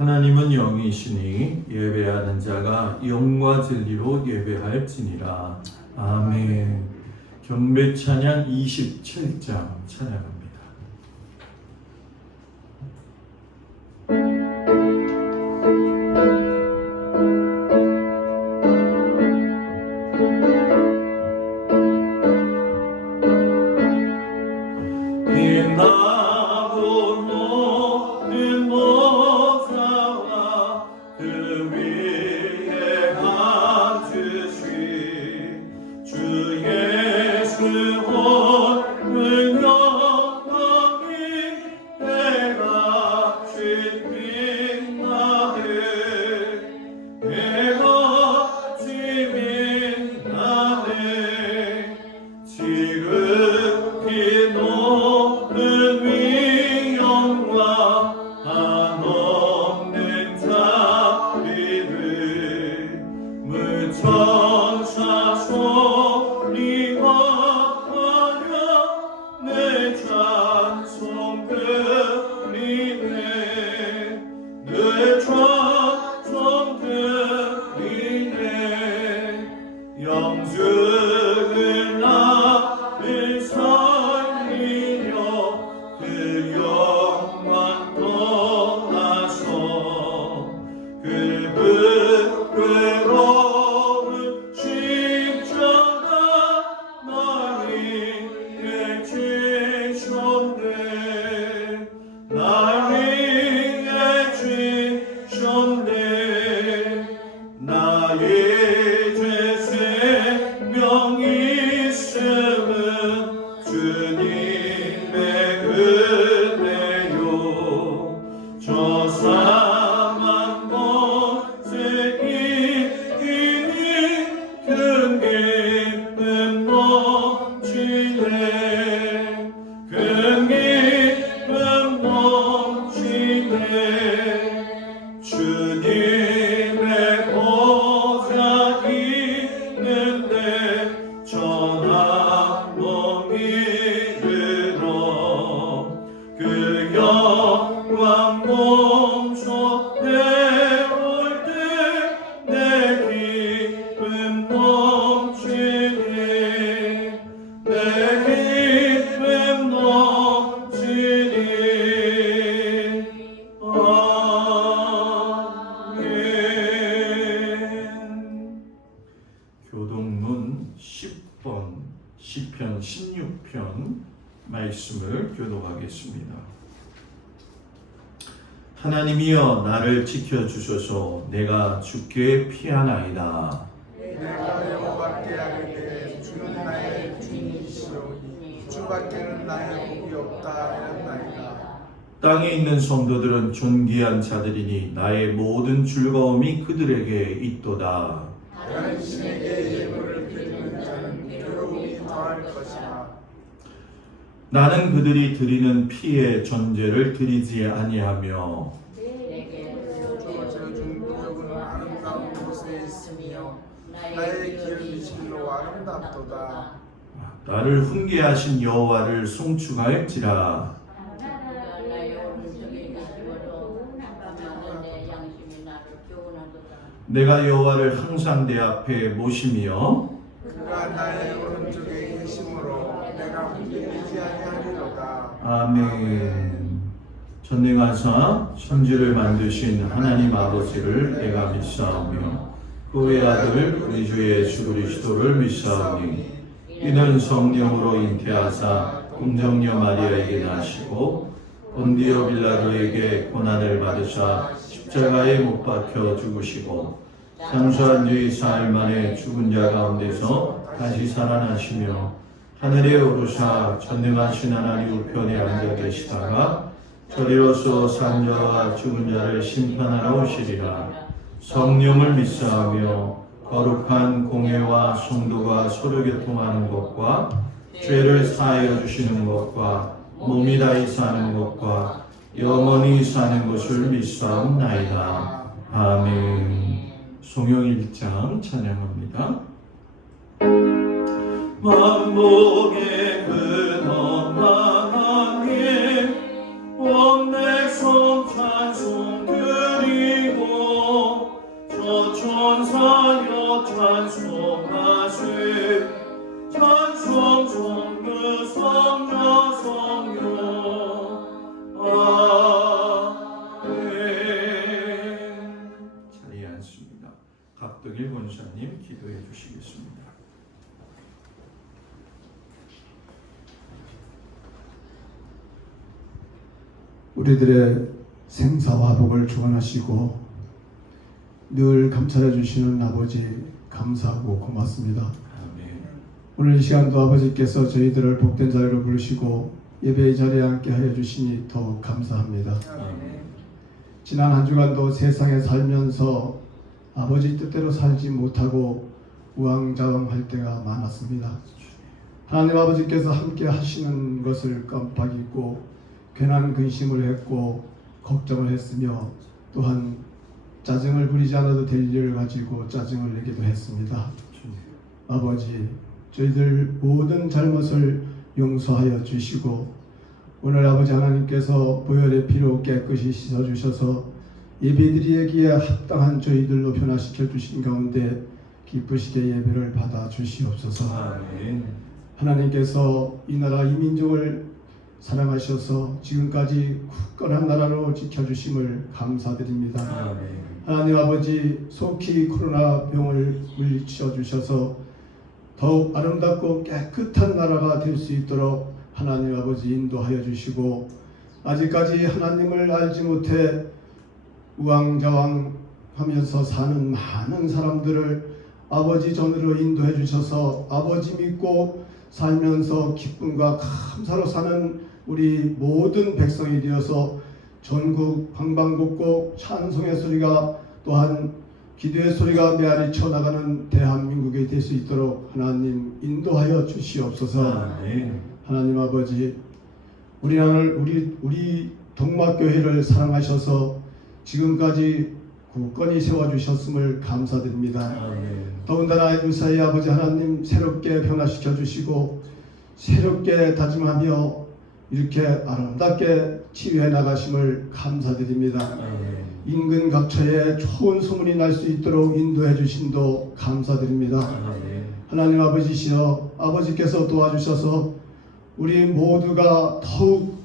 하나님은 영이시니 예배하는 자가 영과 진리로 예배할지니라. 아멘. 경배 찬양 27장 찬양합니다. 영주는 나를 살리려 그 영광 떠나서 그 부끄러운 십자가 날 위해 지셨네 날 위해 지셨네 나의 생명이 있음은 주님의 은혜요 저 사망 곳에 이기니 큰 기쁨 넘치네 큰 기쁨 넘치네 주님의 보좌 있는데 전한 몸 이르러 그 영광 몸소 배울 때 내 기쁨 넘치니 내 기쁨 넘치니 교동문 10번 시편 16편 말씀을 교독하겠습니다. 하나님이여 나를 지켜주소서 내가 주께 피하나이다. 내가 여호와께 아뢰되 주는 나의 주님이시오니 주밖에는 나의 복이 없다 하였나이다. 땅에 있는 성도들은 존귀한 자들이니 나의 모든 즐거움이 그들에게 있도다. 다른 신에게 예물을 드리는 자는 괴로움이 더할 것이라. 나는 그들이 드리는 피의 전제를 드리지 아니하며 저 중국은 아름다운 곳에 있으며 나의 기업이 실로 아름답도다. 나를 훈계하신 여호와를 송축할지라. 내가 여호와를 항상 내 앞에 모시며 그가 나의 오른쪽에 계심으로 내가 흔들리지 아니하리로다. 아멘. 전능하사 천지를 만드신 하나님 아버지를 내가 믿사오며 그의 아들 우리 주 예수 그리스도를 믿사오니 이는 성령으로 잉태하사 동정녀 마리아에게 나시고 본디오 빌라도에게 고난을 받으사 십자가에 못 박혀 죽으시고 장수한 뒤 사흘 만에 죽은 자 가운데서 다시 살아나시며 하늘에 오르사 전능하신 하나님 우편에 앉아 계시다가 저리로서 산 자와 죽은 자를 심판하러 오시리라. 성령을 믿사하며 거룩한 공회와 성도가 서로 교통하는 것과 죄를 사하여 주시는 것과 몸이 다히 사는 것과 영원히 사는 것을 믿사옵나이다. 아멘. 성령 1장 찬양합니다. 만복의 근원 하나님 온 백성 찬송 드리 기도드리겠습니다. 우리들의 생사화복을 주관하시고 늘 감찰해 주시는 아버지 감사하고 고맙습니다. 아멘. 오늘 이 시간도 아버지께서 저희들을 복된 자리로 부르시고 예배의 자리에 함께 하여 주시니 더욱 감사합니다. 아멘. 지난 한 주간도 세상에 살면서 아버지 뜻대로 살지 못하고 우왕좌왕할 때가 많았습니다. 하나님 아버지께서 함께 하시는 것을 깜빡 잊고 괜한 근심을 했고 걱정을 했으며 또한 짜증을 부리지 않아도 될 일을 가지고 짜증을 내기도 했습니다. 아버지, 저희들 모든 잘못을 용서하여 주시고 오늘 아버지 하나님께서 보혈의 피로 깨끗이 씻어주셔서 예배드리기에 합당한 저희들로 변화시켜 주신 가운데 기쁘시게 예배를 받아 주시옵소서. 아멘. 하나님께서 이 나라 이 민족을 사랑하셔서 지금까지 굳건한 나라로 지켜주심을 감사드립니다. 아멘. 하나님 아버지, 속히 코로나 병을 물리쳐 주셔서 더욱 아름답고 깨끗한 나라가 될 수 있도록 하나님 아버지 인도하여 주시고 아직까지 하나님을 알지 못해 우왕좌왕하면서 사는 많은 사람들을 아버지 전으로 인도해 주셔서 아버지 믿고 살면서 기쁨과 감사로 사는 우리 모든 백성이 되어서 전국 방방곡곡 찬송의 소리가 또한 기도의 소리가 메아리쳐 나가는 대한민국이 될 수 있도록 하나님 인도하여 주시옵소서. 아멘. 하나님 아버지, 우리 동막교회를 사랑하셔서 지금까지 굳건히 세워주셨음을 감사드립니다. 아멘. 더군다나 유사의 아버지 하나님 새롭게 변화시켜 주시고 새롭게 다짐하며 이렇게 아름답게 치유해 나가심을 감사드립니다. 아멘. 인근 각처에 좋은 소문이 날 수 있도록 인도해 주심도 감사드립니다. 아멘. 하나님 아버지시여, 아버지께서 도와주셔서 우리 모두가 더욱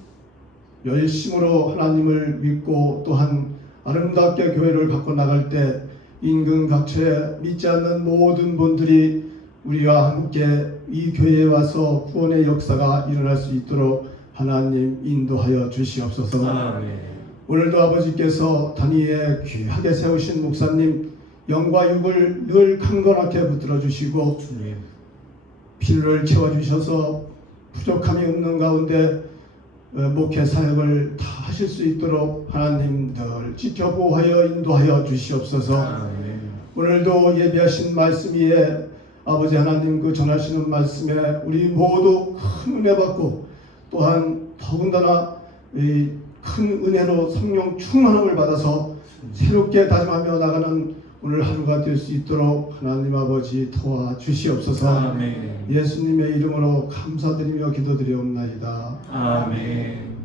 열심으로 하나님을 믿고 또한 아름답게 교회를 갖고 나갈 때 인근 각처에 믿지 않는 모든 분들이 우리와 함께 이 교회에 와서 구원의 역사가 일어날 수 있도록 하나님 인도하여 주시옵소서. 아멘. 오늘도 아버지께서 단위에 귀하게 세우신 목사님 영과 육을 늘 강건하게 붙들어 주시고 주님. 필요를 채워주셔서 부족함이 없는 가운데 목회 사역을 다 하실 수 있도록 하나님 늘 지켜보호하여 인도하여 주시옵소서. 아멘. 오늘도 예배하신 말씀 위에 아버지 하나님 그 전하시는 말씀에 우리 모두 큰 은혜 받고 또한 더군다나 이 큰 은혜로 성령 충만함을 받아서 새롭게 다짐하며 나가는 오늘 하루가 될 수 있도록 하나님 아버지 도와주시옵소서. 아멘. 예수님의 이름으로 감사드리며 기도드리옵나이다. 아멘.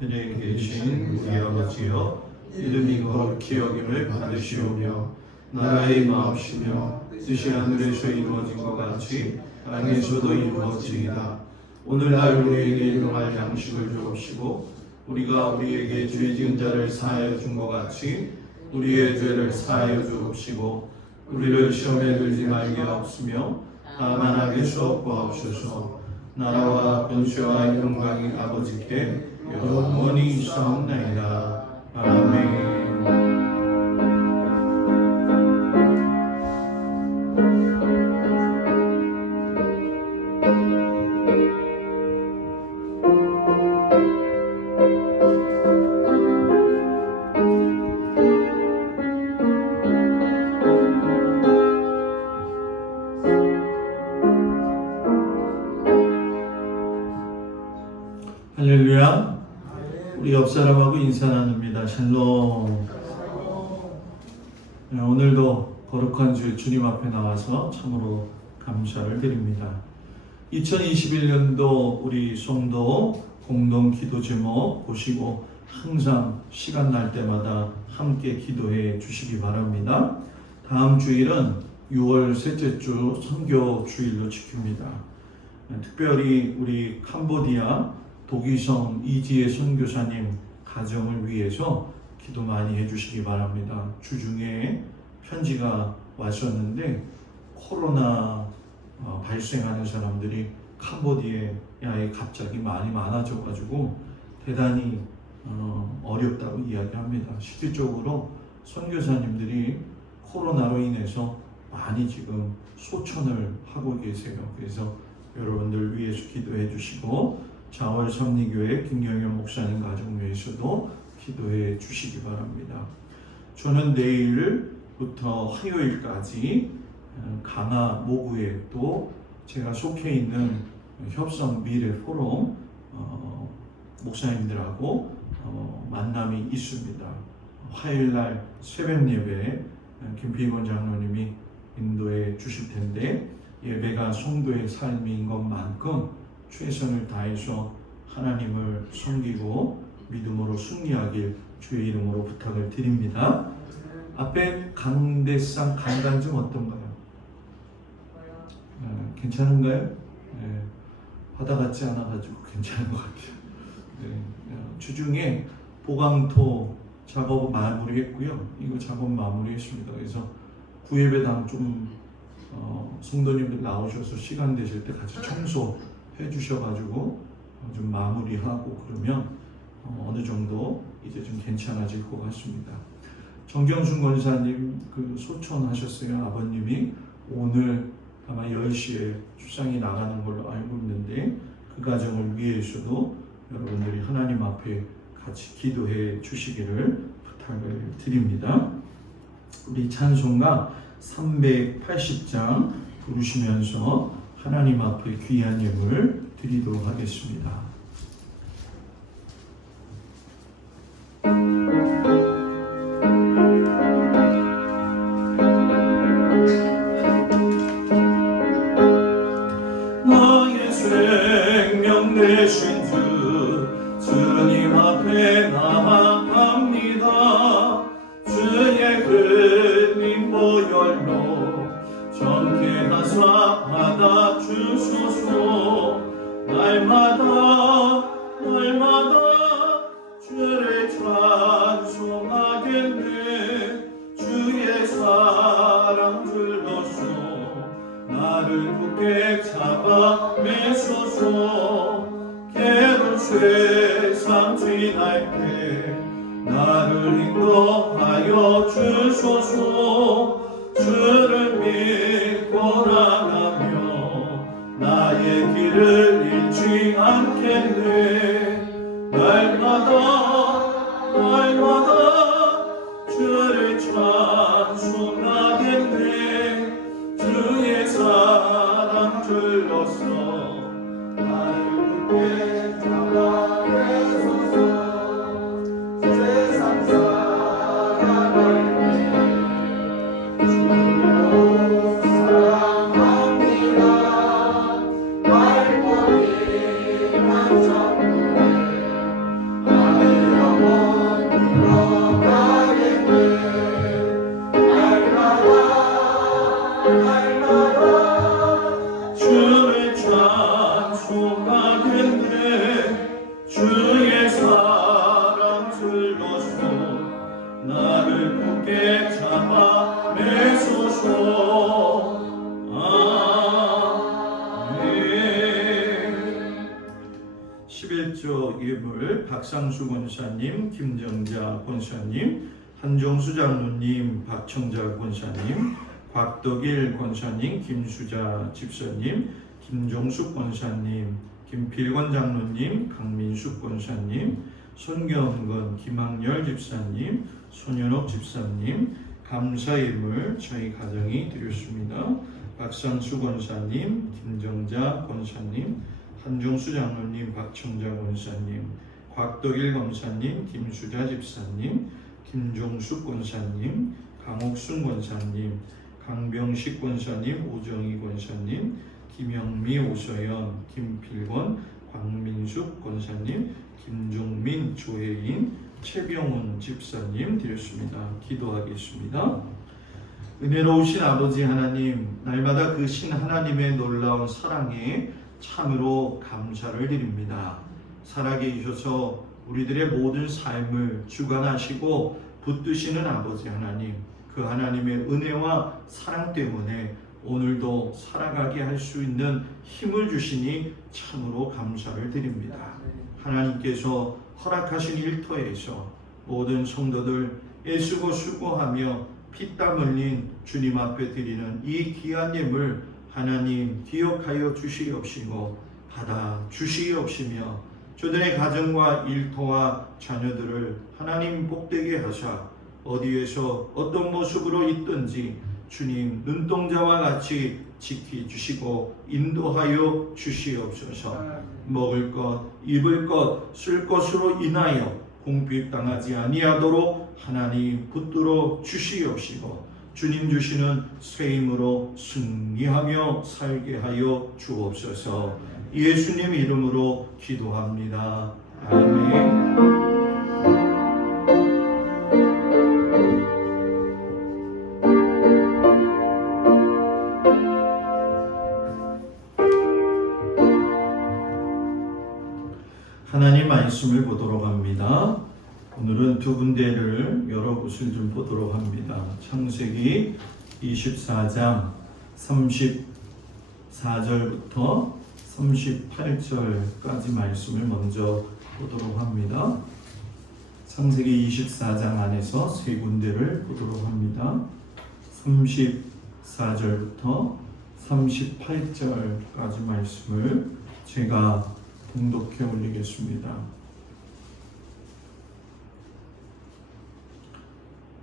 하늘에 계신 우리 아버지여, 이름이 거룩히 여김을 받으시오며 나라의 마옵시며 뜻이 하늘에서 이루어진 것 같이 땅에서도 이루어지이다. 오늘날 우리에게 일용할 양식을 주옵시고 우리가 우리에게 죄 지은 자를 사하여 준 것 같이 우리의 죄를 사하여 주옵시고 우리를 시험에 들지 말게 하옵시며 다만 악에 수옵하옵소서. 나라와 권세와 영광이 아버지께 영원히 있사옵나이다. 아멘. 할렐루야. 우리 옆 사람하고 인사 나눕니다. 샬롬. 네, 오늘도 거룩한 주 주님 앞에 나와서 참으로 감사를 드립니다. 2021년도 우리 성도 공동 기도 제목 보시고 항상 시간 날 때마다 함께 기도해 주시기 바랍니다. 다음 주일은 6월 셋째 주 선교 주일로 지킵니다. 특별히 우리 캄보디아 독이성 이지혜 선교사님 가정을 위해서 기도 많이 해주시기 바랍니다. 주중에 편지가 왔었는데 코로나 발생하는 사람들이 캄보디아에 갑자기 많아져가지고 대단히 어렵다고 이야기합니다. 실질적으로 선교사님들이 코로나로 인해서 많이 지금 소천을 하고 계세요. 그래서 여러분들 위해서 기도해 주시고 자월 섭리교회 김경현 목사님 가정 위해서도 기도해 주시기 바랍니다. 저는 내일부터 화요일까지 강화 모구에 또 제가 속해 있는 협성 미래 포럼 목사님들하고 만남이 있습니다. 화요일날 새벽 예배 김필권 장로님이 인도해 주실 텐데 예배가 성도의 삶인 것만큼 최선을 다해서 하나님을 섬기고 믿음으로 승리하길 주의 이름으로 부탁을 드립니다. 앞에 강대상 강단 좀 어떤가요? 괜찮은가요? 바다 같지 않아가지고 괜찮은 것 같아요. 주중에 보강토 작업 마무리했고요. 이거 작업 마무리했습니다. 그래서 구예배당 좀 성도님들 나오셔서 시간 되실 때 같이 청소해 주셔가지고 좀 마무리하고 그러면 어느 정도 이제 좀 괜찮아질 것 같습니다. 정경순 권사님 그 소천하셨어요. 아버님이 오늘 아마 10시에 출상이 나가는 걸로 알고 있는데 그 가정을 위해서도 여러분들이 하나님 앞에 같이 기도해 주시기를 부탁을 드립니다. 우리 찬송가 380장 부르시면서 하나님 앞에 귀한 예물 드리도록 하겠습니다. 나의 생명 되신 주님 앞에 나아갑니다. 주의 흘린 보혈로 정케 하사 받아주소서. 날마다 주를 찬송하겠네. 주의 사랑 들러서 나를 굳게 잡아 매소서. 괴로운 세상 지날 때 나를 인도하여 주소서. 주를 믿고 나가며 나의 길을 잃지 않겠네. 날마다 주를 찬송하겠네. 주의 사랑 들러서 나를 굳게 잡아 매소서. 세상 사랑을 주로 사랑합니다. 말머리만 잡고 나의 영혼 들어가겠네. 날마다 주를 찬송하겠네. 주의 사랑 들러서 나를 굳게 잡아 매소서. 아멘. 11조 예물 박상수 권사님, 김정자 권사님, 한종수 장로님, 박청자 권사님, 곽덕일 권사님, 김수자 집사님, 김종숙 권사님, 김필권 장로님, 강민숙 권사님, 손경건, 김학열 집사님, 손현옥 집사님, 감사예물 저희 가정이 드렸습니다. 박상수 권사님, 김정자 권사님, 한종수 장로님, 박청자 권사님, 곽덕일 권사님, 김수자 집사님, 김종숙 권사님, 강옥순 권사님, 강병식 권사님, 오정희 권사님, 김영미, 오서연, 김필권, 광민숙 권사님, 김종민, 조혜인, 최병훈 집사님 드렸습니다. 기도하겠습니다. 은혜로우신 아버지 하나님, 날마다 그 신 하나님의 놀라운 사랑에 참으로 감사를 드립니다. 살아계셔서 우리들의 모든 삶을 주관하시고 붙드시는 아버지 하나님, 그 하나님의 은혜와 사랑 때문에 오늘도 살아가게 할 수 있는 힘을 주시니 참으로 감사를 드립니다. 하나님께서 허락하신 일터에서 모든 성도들 애쓰고 수고하며 피땀 흘린 주님 앞에 드리는 이 귀한 예물 하나님 기억하여 주시옵시고 받아 주시옵시며 저들의 가정과 일터와 자녀들을 하나님 복되게 하사 어디에서 어떤 모습으로 있든지 주님 눈동자와 같이 지켜주시고 인도하여 주시옵소서. 먹을 것, 입을 것, 쓸 것으로 인하여 공핍당하지 아니하도록 하나님 붙들어 주시옵시고 주님 주시는 새 힘으로 승리하며 살게 하여 주옵소서. 예수님 이름으로 기도합니다. 아멘. 하나님 말씀을 보도록 합니다. 오늘은 두 군데를 여러 곳을 좀 보도록 합니다. 창세기 24장 34절부터 38절까지 말씀을 먼저 보도록 합니다. 창세기 24장 안에서 세 군데를 보도록 합니다. 34절부터 38절까지 말씀을 제가 봉독해 올리겠습니다.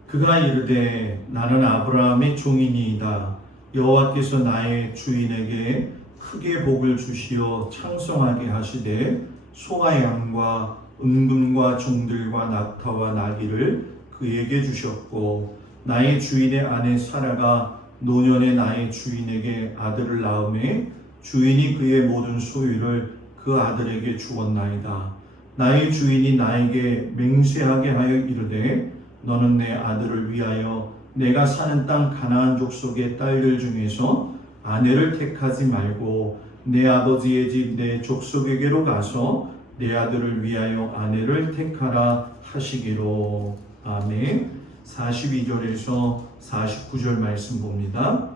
그가 이르되 나는 아브라함의 종이니이다. 여호와께서 나의 주인에게 크게 복을 주시어 창성하게 하시되 소와 양과 은금과 종들과 낙타와 나귀를 그에게 주셨고 나의 주인의 아내 사라가 노년에 나의 주인에게 아들을 낳음에 주인이 그의 모든 소유를 그 아들에게 주었나이다. 나의 주인이 나에게 맹세하게 하여 이르되 너는 내 아들을 위하여 내가 사는 땅 가나안 족속의 딸들 중에서 아내를 택하지 말고 내 아버지의 집 내 족속에게로 가서 내 아들을 위하여 아내를 택하라 하시기로. 아멘. 42절에서 49절 말씀 봅니다.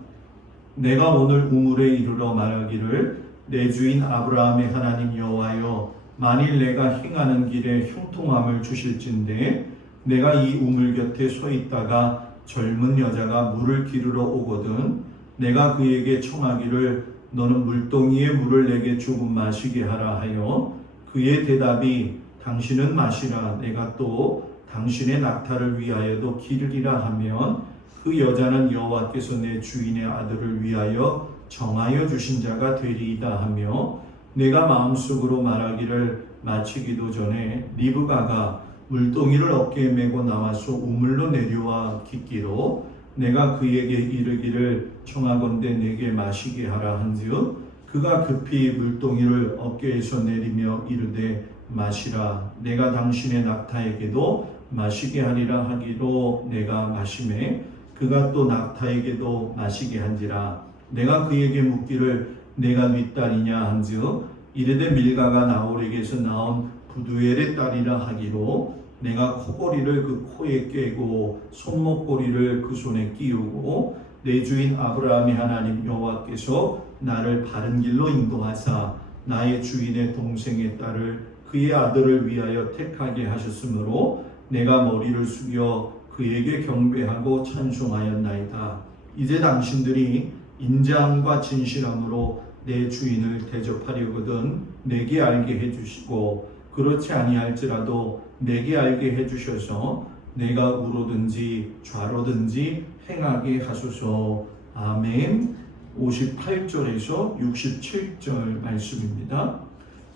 내가 오늘 우물에 이르러 말하기를 내 주인 아브라함의 하나님 여호와여 만일 내가 행하는 길에 형통함을 주실진데 내가 이 우물 곁에 서 있다가 젊은 여자가 물을 기르러 오거든 내가 그에게 청하기를 너는 물동이의 물을 내게 조금 마시게 하라 하여 그의 대답이 당신은 마시라 내가 또 당신의 낙타를 위하여도 기르리라 하면 그 여자는 여호와께서 내 주인의 아들을 위하여 정하여 주신 자가 되리이다 하며 내가 마음속으로 말하기를 마치기도 전에 리브가가 물동이를 어깨에 메고 나와서 우물로 내려와 깃기로 내가 그에게 이르기를 청하건대 내게 마시게 하라 한즉 그가 급히 물동이를 어깨에서 내리며 이르되 마시라 내가 당신의 낙타에게도 마시게 하리라 하기로 내가 마시매 그가 또 낙타에게도 마시게 한지라 내가 그에게 묻기를 내가 네 딸이냐 한즉 이르되 밀가가 나홀에게서 나온 부두엘의 딸이라 하기로 내가 코고리를 그 코에 꿰고 손목고리를 그 손에 끼우고 내 주인 아브라함의 하나님 여호와께서 나를 바른 길로 인도하사 나의 주인의 동생의 딸을 그의 아들을 위하여 택하게 하셨으므로 내가 머리를 숙여 그에게 경배하고 찬송하였나이다. 이제 당신들이 인자함과 진실함으로 내 주인을 대접하려거든 내게 알게 해주시고 그렇지 아니할지라도 내게 알게 해주셔서 내가 우로든지 좌로든지 행하게 하소서. 아멘. 58절에서 67절 말씀입니다.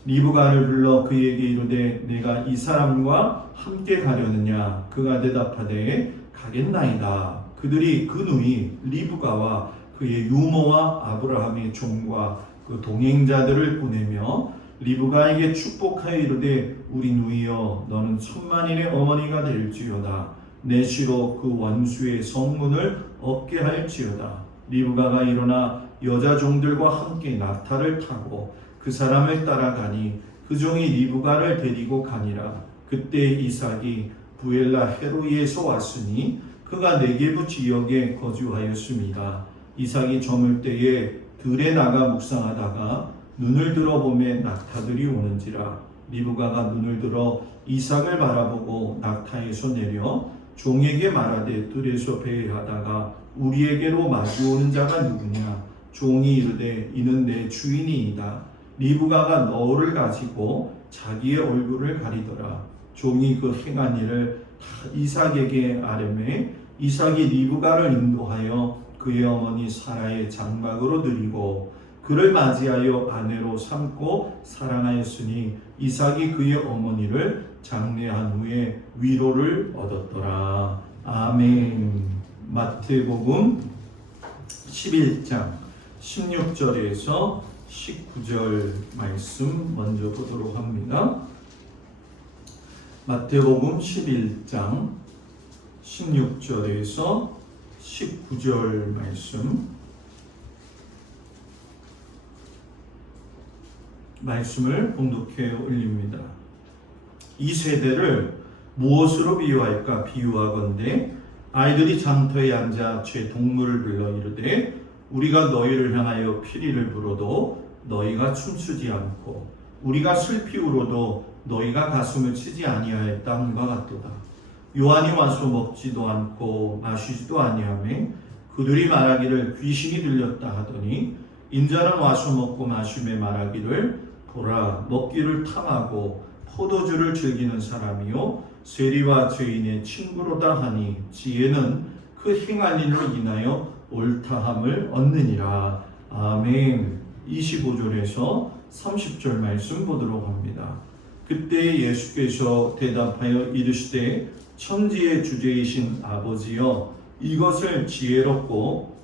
리브가를 불러 그에게 이르되 내가 이 사람과 함께 가려느냐 그가 대답하되 가겠나이다. 그들이 그 누이 리브가와 그의 유모와 아브라함의 종과 그 동행자들을 보내며 리브가에게 축복하여 이르되 우리 누이여 너는 천만인의 어머니가 될지어다. 내 시로 그 원수의 성문을 얻게 할지어다. 리브가가 일어나 여자 종들과 함께 낙타를 타고 그 사람을 따라가니 그 종이 리브가를 데리고 가니라. 그때 이삭이 부엘라 헤로이에서 왔으니 그가 네게부 지역에 거주하였습니다. 이삭이 저물 때에 들에 나가 묵상하다가 눈을 들어 보매 낙타들이 오는지라. 리브가가 눈을 들어 이삭을 바라보고 낙타에서 내려 종에게 말하되 들에서 배회하다가 우리에게로 마주오는 자가 누구냐. 종이 이르되 이는 내 주인이이다. 리브가가 너를 가지고 자기의 얼굴을 가리더라. 종이 그 행한 일을 다 이삭에게 아뢰매 이삭이 리브가를 인도하여 그의 어머니 사라의 장막으로 들이고 그를 맞이하여 아내로 삼고 사랑하였으니 이삭이 그의 어머니를 장례한 후에 위로를 얻었더라. 아멘. 마태복음 11장 16절에서 19절 말씀 먼저 보도록 합니다. 마태복음 11장 16절에서 19절 말씀을 봉독해 올립니다. 이 세대를 무엇으로 비유할까? 비유하건대 아이들이 장터에 앉아 제 동물을 불러 이르되 우리가 너희를 향하여 피리를 불어도 너희가 춤추지 않고 우리가 슬피 울어도 너희가 가슴을 치지 아니하였다 함과 같도다. 요한이 와서 먹지도 않고 마시지도 아니하며 그들이 말하기를 귀신이 들렸다 하더니 인자는 와서 먹고 마시며 말하기를 보라 먹기를 탐하고 포도주를 즐기는 사람이요 세리와 죄인의 친구로다 하니 지혜는 그 행한 일로 인하여 옳다함을 얻느니라. 아멘. 25절에서 30절 말씀 보도록 합니다. 그때 예수께서 대답하여 이르시되 천지의 주제이신 아버지여 이것을 지혜롭고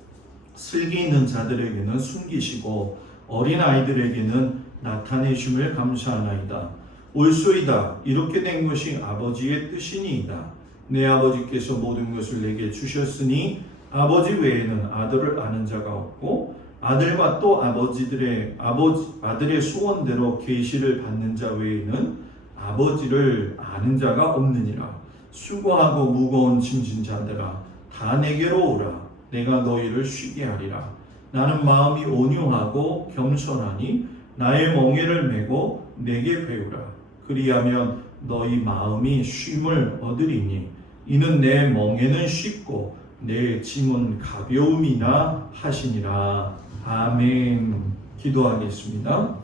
슬기 있는 자들에게는 숨기시고 어린 아이들에게는 나타내심을 감사하나이다. 옳소이다. 이렇게 된 것이 아버지의 뜻이니이다. 내 아버지께서 모든 것을 내게 주셨으니 아버지 외에는 아들을 아는 자가 없고 아들과 또 아들의 소원대로 계시를 받는 자 외에는 아버지를 아는 자가 없느니라. 수고하고 무거운 짐진 자들아 다 내게로 오라. 내가 너희를 쉬게 하리라. 나는 마음이 온유하고 겸손하니 나의 멍에를 메고 내게 배우라. 그리하면 너희 마음이 쉼을 얻으리니 이는 내 멍에는 쉽고 내 짐은 가벼움이나 하시니라. 아멘. 기도하겠습니다.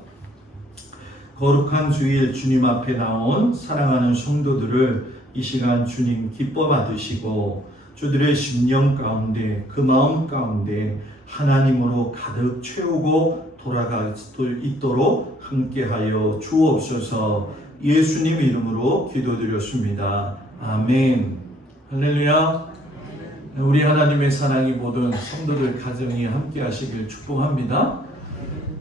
거룩한 주일 주님 앞에 나온 사랑하는 성도들을 이 시간 주님 기뻐 받으시고 주들의 심령 가운데 그 마음 가운데 하나님으로 가득 채우고 돌아갈 수 있도록 함께하여 주옵소서. 예수님 이름으로 기도드렸습니다. 아멘. 할렐루야. 우리 하나님의 사랑이 모든 성도들 가정이 함께하시길 축복합니다.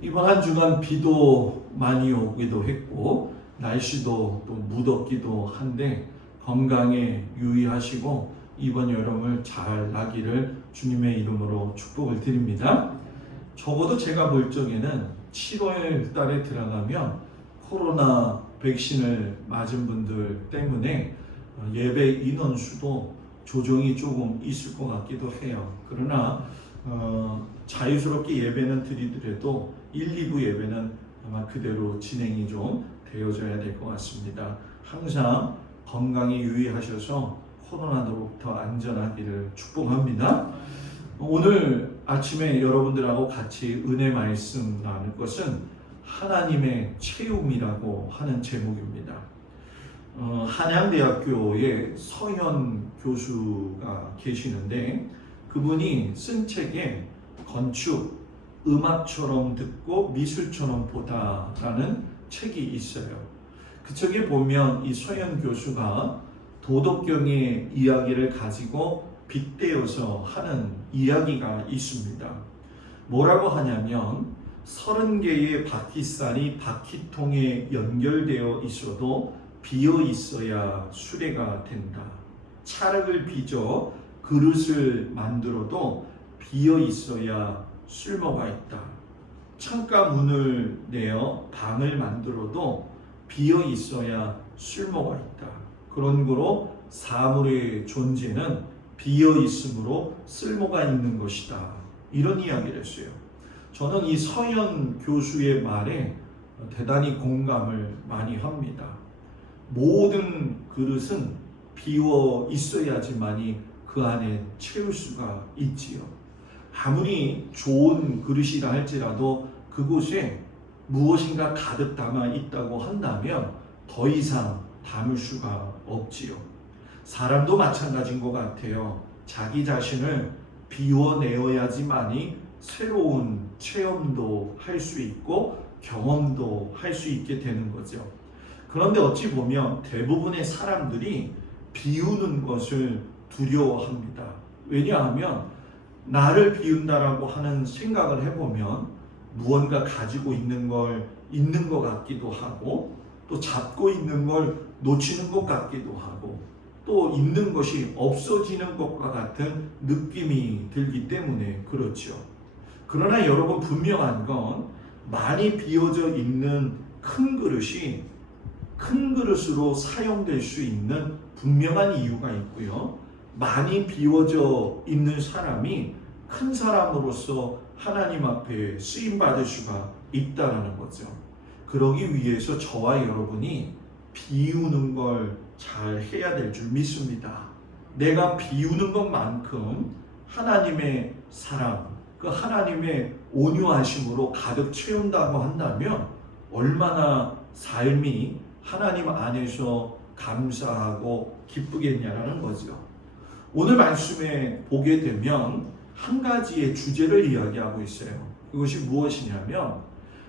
이번 한 주간 비도 많이 오기도 했고 날씨도 또 무덥기도 한데 건강에 유의하시고 이번 여름을 잘 나기를 주님의 이름으로 축복을 드립니다. 적어도 제가 볼 적에는 7월 달에 들어가면 코로나 백신을 맞은 분들 때문에 예배 인원수도 조정이 조금 있을 것 같기도 해요. 그러나 자유스럽게 예배는 드리더라도 1, 2부 예배는 아마 그대로 진행이 좀 되어져야 될 것 같습니다. 항상 건강에 유의하셔서 코로나로부터 안전하기를 축복합니다. 오늘 아침에 여러분들하고 같이 은혜 말씀 나눌 것은 하나님의 채움이라고 하는 제목입니다. 한양대학교에 서현 교수가 계시는데 그분이 쓴 책에 건축, 음악처럼 듣고 미술처럼 보다라는 책이 있어요. 그 책에 보면 이 서현 교수가 도덕경의 이야기를 가지고 빗대어서 하는 이야기가 있습니다. 뭐라고 하냐면 30개의 바퀴살이 바퀴통에 연결되어 있어도 비어 있어야 수레가 된다. 찰흙을 빚어 그릇을 만들어도 비어 있어야 쓸모가 있다. 창가 문을 내어 방을 만들어도 비어 있어야 쓸모가 있다. 그런 거로 사물의 존재는 비어 있으므로 쓸모가 있는 것이다. 이런 이야기를 했어요. 저는 이 서현 교수의 말에 대단히 공감을 많이 합니다. 모든 그릇은 비워 있어야지만이 그 안에 채울 수가 있지요. 아무리 좋은 그릇이라 할지라도 그곳에 무엇인가 가득 담아 있다고 한다면 더 이상 담을 수가 없지요. 사람도 마찬가지인 것 같아요. 자기 자신을 비워내어야지만이 새로운 체험도 할 수 있고 경험도 할 수 있게 되는 거죠. 그런데 어찌 보면 대부분의 사람들이 비우는 것을 두려워합니다. 왜냐하면 나를 비운다라고 하는 생각을 해보면 무언가 가지고 있는 걸 있는 것 같기도 하고 또 잡고 있는 걸 놓치는 것 같기도 하고 또 있는 것이 없어지는 것과 같은 느낌이 들기 때문에 그렇죠. 그러나 여러분 분명한 건 많이 비워져 있는 큰 그릇이 큰 그릇으로 사용될 수 있는 분명한 이유가 있고요. 많이 비워져 있는 사람이 큰 사람으로서 하나님 앞에 쓰임받을 수가 있다는 거죠. 그러기 위해서 저와 여러분이 비우는 걸 잘 해야 될 줄 믿습니다. 내가 비우는 것만큼 하나님의 사랑, 그 하나님의 온유하심으로 가득 채운다고 한다면 얼마나 삶이 하나님 안에서 감사하고 기쁘겠냐라는 거죠. 오늘 말씀에 보게 되면 한 가지의 주제를 이야기하고 있어요. 그것이 무엇이냐면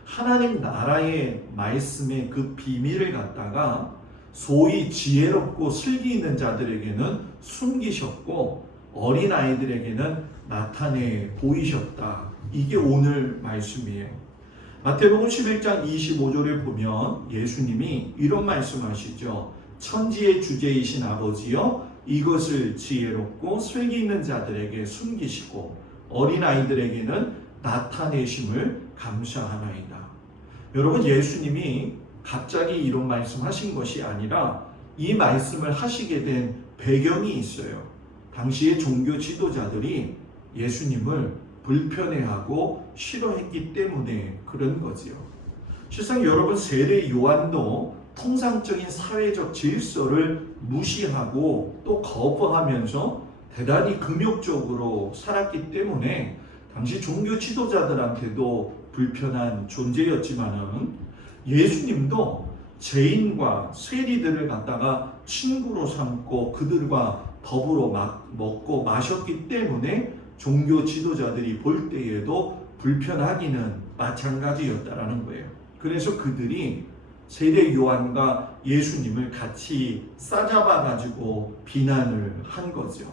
하나님 나라의 말씀의 그 비밀을 갖다가 소위 지혜롭고 슬기 있는 자들에게는 숨기셨고 어린아이들에게는 나타내 보이셨다. 이게 오늘 말씀이에요. 마태복음 11장 25절에 보면 예수님이 이런 말씀하시죠. 천지의 주제이신 아버지여 이것을 지혜롭고 슬기 있는 자들에게 숨기시고 어린아이들에게는 나타내심을 감사하나이다. 여러분 예수님이 갑자기 이런 말씀하신 것이 아니라 이 말씀을 하시게 된 배경이 있어요. 당시의 종교 지도자들이 예수님을 불편해하고 싫어했기 때문에 그런 거지요. 실상 여러분 세례 요한도 통상적인 사회적 질서를 무시하고 또 거부하면서 대단히 금욕적으로 살았기 때문에 당시 종교 지도자들한테도 불편한 존재였지만은 예수님도 죄인과 세리들을 갖다가 친구로 삼고 그들과 더불어 먹고 마셨기 때문에 종교 지도자들이 볼 때에도 불편하기는 마찬가지였다라는 거예요. 그래서 그들이 세례 요한과 예수님을 같이 싸잡아 가지고 비난을 한 거죠.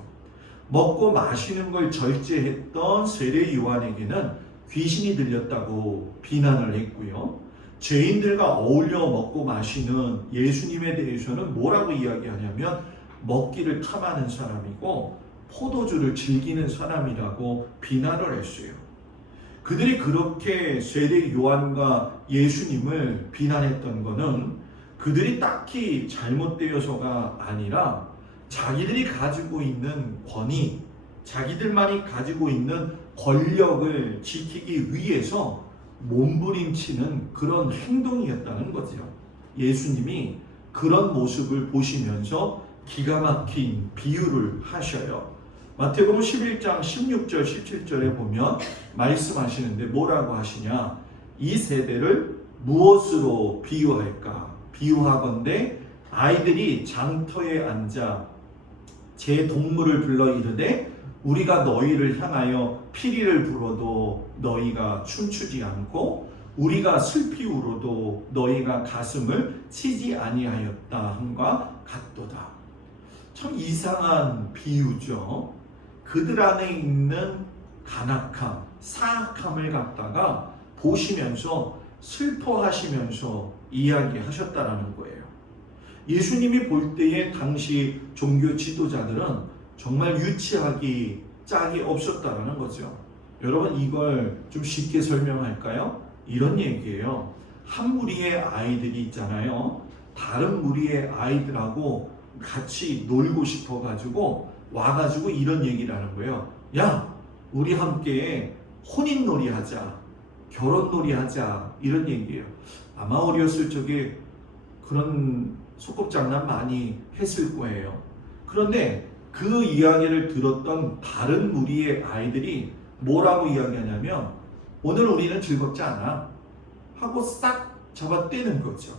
먹고 마시는 걸 절제했던 세례 요한에게는 귀신이 들렸다고 비난을 했고요. 죄인들과 어울려 먹고 마시는 예수님에 대해서는 뭐라고 이야기하냐면 먹기를 탐하는 사람이고 포도주를 즐기는 사람이라고 비난을 했어요. 그들이 그렇게 세례 요한과 예수님을 비난했던 것은 그들이 딱히 잘못되어서가 아니라 자기들이 가지고 있는 권위, 자기들만이 가지고 있는 권력을 지키기 위해서 몸부림치는 그런 행동이었다는 거죠. 예수님이 그런 모습을 보시면서 기가 막힌 비유를 하셔요. 마태복음 11장 16절 17절에 보면 말씀하시는데 뭐라고 하시냐? 이 세대를 무엇으로 비유할까? 비유하건대 아이들이 장터에 앉아 제 동물을 불러 이르되 우리가 너희를 향하여 피리를 불어도 너희가 춤추지 않고 우리가 슬피 울어도 너희가 가슴을 치지 아니하였다 함과 같도다. 참 이상한 비유죠. 그들 안에 있는 간악함, 사악함을 갖다가 보시면서 슬퍼하시면서 이야기하셨다라는 거예요. 예수님이 볼 때에 당시 종교 지도자들은 정말 유치하기 짝이 없었다라는 거죠. 여러분 이걸 좀 쉽게 설명할까요? 이런 얘기예요. 한 무리의 아이들이 있잖아요. 다른 무리의 아이들하고 같이 놀고 싶어 가지고 와가지고 이런 얘기를 하는 거예요. 야, 우리 함께 혼인놀이 하자, 결혼놀이 하자 이런 얘기예요. 아마 어렸을 적에 그런 소꿉장난 많이 했을 거예요. 그런데 그 이야기를 들었던 다른 무리의 아이들이 뭐라고 이야기하냐면 오늘 우리는 즐겁지 않아 하고 싹 잡아떼는 거죠.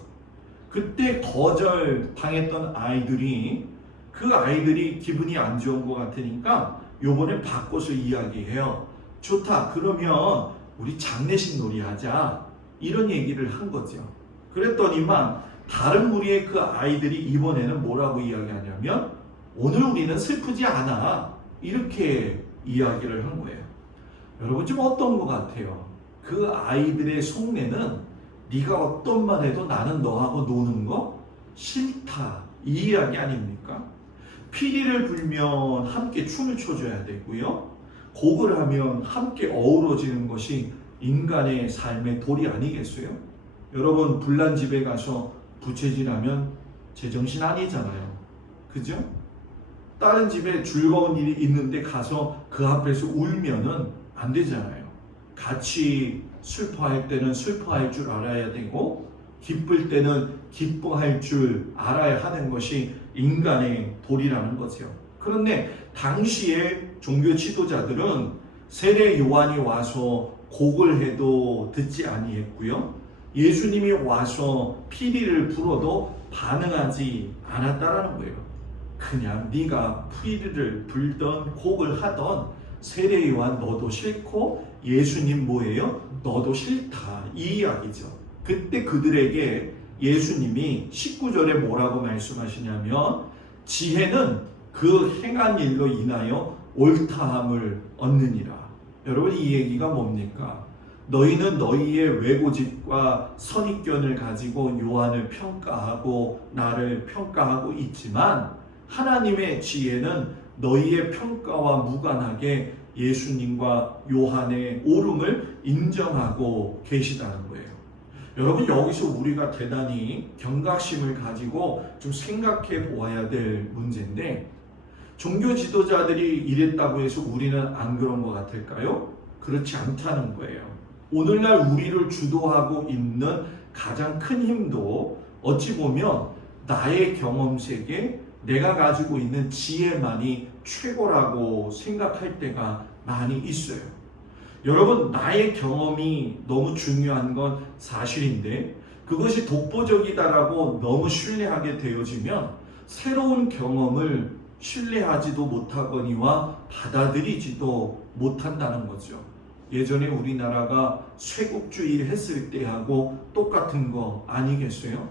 그때 거절 당했던 아이들이 그 아이들이 기분이 안 좋은 것 같으니까 요번에 바꿔서 이야기해요. 좋다, 그러면 우리 장례식 놀이 하자 이런 얘기를 한 거죠. 그랬더니만 다른 무리의 그 아이들이 이번에는 뭐라고 이야기하냐면 오늘 우리는 슬프지 않아 이렇게 이야기를 한 거예요. 여러분 좀 어떤 것 같아요? 그 아이들의 속내는 네가 어떤 말 해도 나는 너하고 노는 거 싫다 이 이야기 아닙니까? 피리를 불면 함께 춤을 춰줘야 되고요. 곡을 하면 함께 어우러지는 것이 인간의 삶의 도리 아니겠어요? 여러분 불난 집에 가서 부채질하면 제정신 아니잖아요. 그죠? 다른 집에 즐거운 일이 있는데 가서 그 앞에서 울면은 안 되잖아요. 같이 슬퍼할 때는 슬퍼할 줄 알아야 되고 기쁠 때는 기뻐할 줄 알아야 하는 것이 인간의 도리라는 거죠. 그런데 당시에 종교 지도자들은 세례 요한이 와서 곡을 해도 듣지 아니했고요. 예수님이 와서 피리를 불어도 반응하지 않았다라는 거예요. 그냥 네가 피리를 불던 곡을 하던 세례 요한 너도 싫고 예수님 뭐예요? 너도 싫다 이 이야기죠. 그때 그들에게 예수님이 19절에 뭐라고 말씀하시냐면 지혜는 그 행한 일로 인하여 옳다함을 얻느니라. 여러분 이 얘기가 뭡니까? 너희는 너희의 외고집과 선입견을 가지고 요한을 평가하고 나를 평가하고 있지만 하나님의 지혜는 너희의 평가와 무관하게 예수님과 요한의 옳음을 인정하고 계시다는 거예요. 여러분 여기서 우리가 대단히 경각심을 가지고 좀 생각해 보아야 될 문제인데 종교 지도자들이 이랬다고 해서 우리는 안 그런 것 같을까요? 그렇지 않다는 거예요. 오늘날 우리를 주도하고 있는 가장 큰 힘도 어찌 보면 나의 경험 세계, 내가 가지고 있는 지혜만이 최고라고 생각할 때가 많이 있어요. 여러분 나의 경험이 너무 중요한 건 사실인데 그것이 독보적이다라고 너무 신뢰하게 되어지면 새로운 경험을 신뢰하지도 못하거니와 받아들이지도 못한다는 거죠. 예전에 우리나라가 쇄국주의를 했을 때하고 똑같은 거 아니겠어요?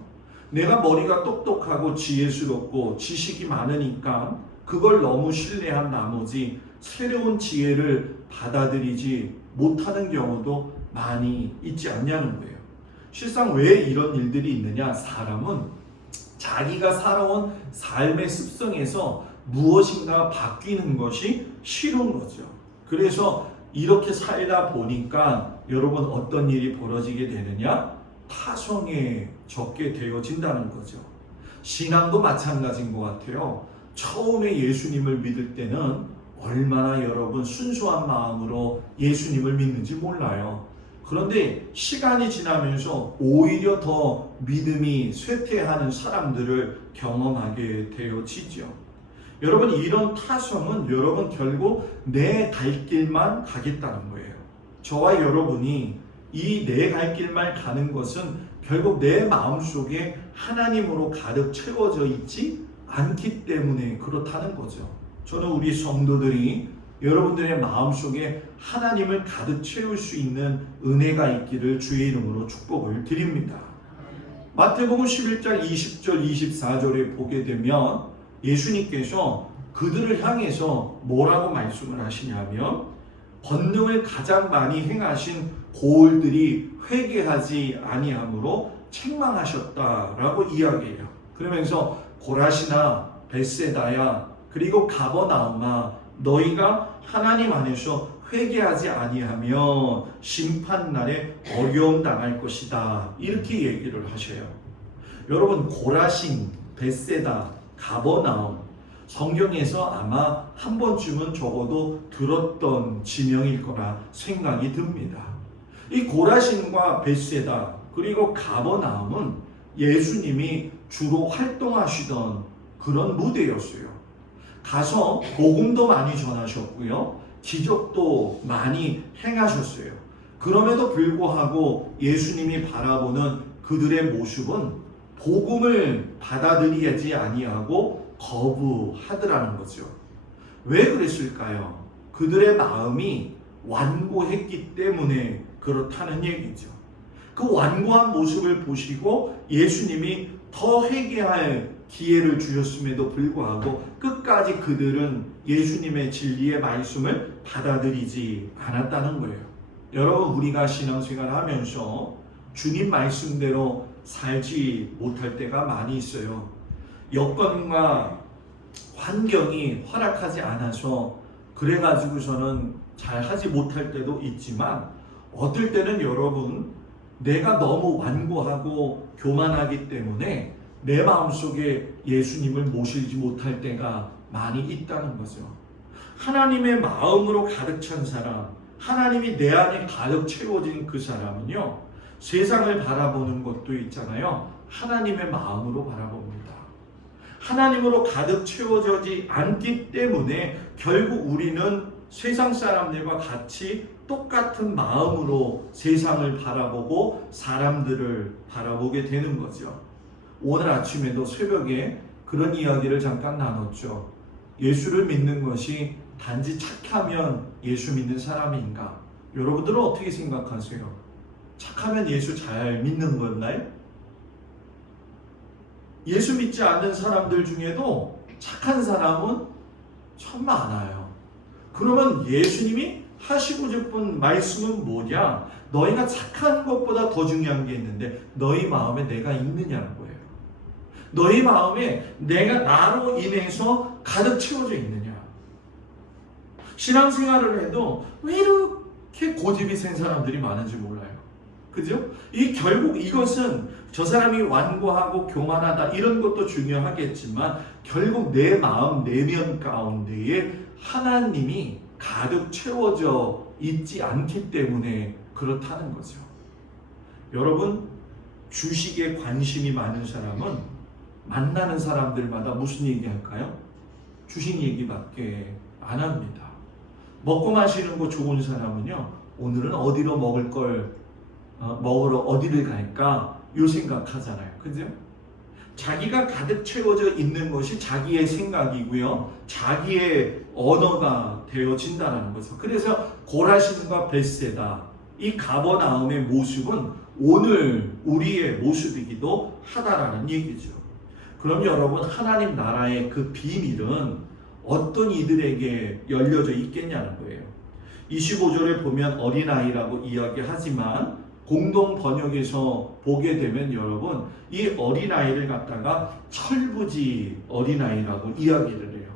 내가 머리가 똑똑하고 지혜스럽고 지식이 많으니까 그걸 너무 신뢰한 나머지 새로운 지혜를 받아들이지 못하는 경우도 많이 있지 않냐는 거예요. 실상 왜 이런 일들이 있느냐? 사람은 자기가 살아온 삶의 습성에서 무엇인가 바뀌는 것이 싫은 거죠. 그래서 이렇게 살다 보니까 여러분 어떤 일이 벌어지게 되느냐? 타성에 적게 되어진다는 거죠. 신앙도 마찬가지인 것 같아요. 처음에 예수님을 믿을 때는 얼마나 여러분 순수한 마음으로 예수님을 믿는지 몰라요. 그런데 시간이 지나면서 오히려 더 믿음이 쇠퇴하는 사람들을 경험하게 되어지죠. 여러분 이런 타성은 여러분 결국 내 갈 길만 가겠다는 거예요. 저와 여러분이 이 내 갈 길만 가는 것은 결국 내 마음속에 하나님으로 가득 채워져 있지 않기 때문에 그렇다는 거죠. 저는 우리 성도들이 여러분들의 마음속에 하나님을 가득 채울 수 있는 은혜가 있기를 주의 이름으로 축복을 드립니다. 마태복음 11장 20절 24절에 보게 되면 예수님께서 그들을 향해서 뭐라고 말씀을 하시냐면 권능을 가장 많이 행하신 고을들이 회개하지 아니함으로 책망하셨다라고 이야기해요. 그러면서 고라시나 벳세다야 그리고 가버나움아 너희가 하나님 안에서 회개하지 아니하면 심판날에 어려움 당할 것이다 이렇게 얘기를 하셔요. 여러분 고라신, 벳세다, 가버나움 성경에서 아마 한 번쯤은 적어도 들었던 지명일 거라 생각이 듭니다. 이 고라신과 벳세다 그리고 가버나움은 예수님이 주로 활동하시던 그런 무대였어요. 가서 복음도 많이 전하셨고요. 기적도 많이 행하셨어요. 그럼에도 불구하고 예수님이 바라보는 그들의 모습은 복음을 받아들이지 아니하고 거부하더라는 거죠. 왜 그랬을까요? 그들의 마음이 완고했기 때문에 그렇다는 얘기죠. 그 완고한 모습을 보시고 예수님이 더 회개할 기회를 주셨음에도 불구하고 끝까지 그들은 예수님의 진리의 말씀을 받아들이지 않았다는 거예요. 여러분, 우리가 신앙생활 하면서 주님 말씀대로 살지 못할 때가 많이 있어요. 여건과 환경이 허락하지 않아서 그래가지고서는 잘 하지 못할 때도 있지만, 어떨 때는 여러분, 내가 너무 완고하고 교만하기 때문에 내 마음속에 예수님을 모시지 못할 때가 많이 있다는 거죠. 하나님의 마음으로 가득 찬 사람, 하나님이 내 안에 가득 채워진 그 사람은요, 세상을 바라보는 것도 있잖아요. 하나님의 마음으로 바라봅니다. 하나님으로 가득 채워지지 않기 때문에 결국 우리는 세상 사람들과 같이 똑같은 마음으로 세상을 바라보고 사람들을 바라보게 되는 거죠. 오늘 아침에도 새벽에 그런 이야기를 잠깐 나눴죠. 예수를 믿는 것이 단지 착하면 예수 믿는 사람인가? 여러분들은 어떻게 생각하세요? 착하면 예수 잘 믿는 건가요? 예수 믿지 않는 사람들 중에도 착한 사람은 참 많아요. 그러면 예수님이 하시고 싶은 말씀은 뭐냐? 너희가 착한 것보다 더 중요한 게 있는데 너희 마음에 내가 있느냐는 거예요. 너희 마음에 내가 나로 인해서 가득 채워져 있느냐? 신앙생활을 해도 왜 이렇게 고집이 센 사람들이 많은지 몰라요. 그죠? 결국 이것은 저 사람이 완고하고 교만하다 이런 것도 중요하겠지만 결국 내 마음 내면 가운데에 하나님이 가득 채워져 있지 않기 때문에 그렇다는 거죠. 여러분, 주식에 관심이 많은 사람은 만나는 사람들마다 무슨 얘기할까요? 주식 얘기밖에 안 합니다. 먹고 마시는 거 좋은 사람은요, 오늘은 어디로 먹으러 어디를 갈까? 요 생각하잖아요. 그죠? 자기가 가득 채워져 있는 것이 자기의 생각이고요. 자기의 언어가 되어진다는 거죠. 그래서 고라신과 벳세다, 이 가버나움의 모습은 오늘 우리의 모습이기도 하다라는 얘기죠. 그럼 여러분, 하나님 나라의 그 비밀은 어떤 이들에게 열려져 있겠냐는 거예요. 25절에 보면 어린아이라고 이야기하지만 공동 번역에서 보게 되면 여러분, 이 어린아이를 갖다가 철부지 어린아이라고 이야기를 해요.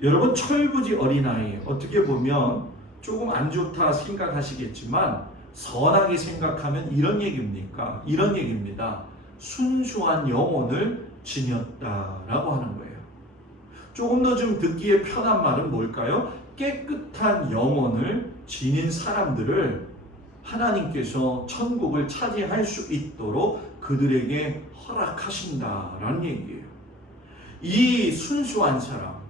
여러분, 철부지 어린아이, 어떻게 보면 조금 안 좋다 생각하시겠지만 선하게 생각하면 이런 얘기입니까? 이런 얘기입니다. 순수한 영혼을 지녔다라고 하는 거예요. 조금 더 좀 듣기에 편한 말은 뭘까요? 깨끗한 영혼을 지닌 사람들을 하나님께서 천국을 차지할 수 있도록 그들에게 허락하신다라는 얘기예요. 이 순수한 사람,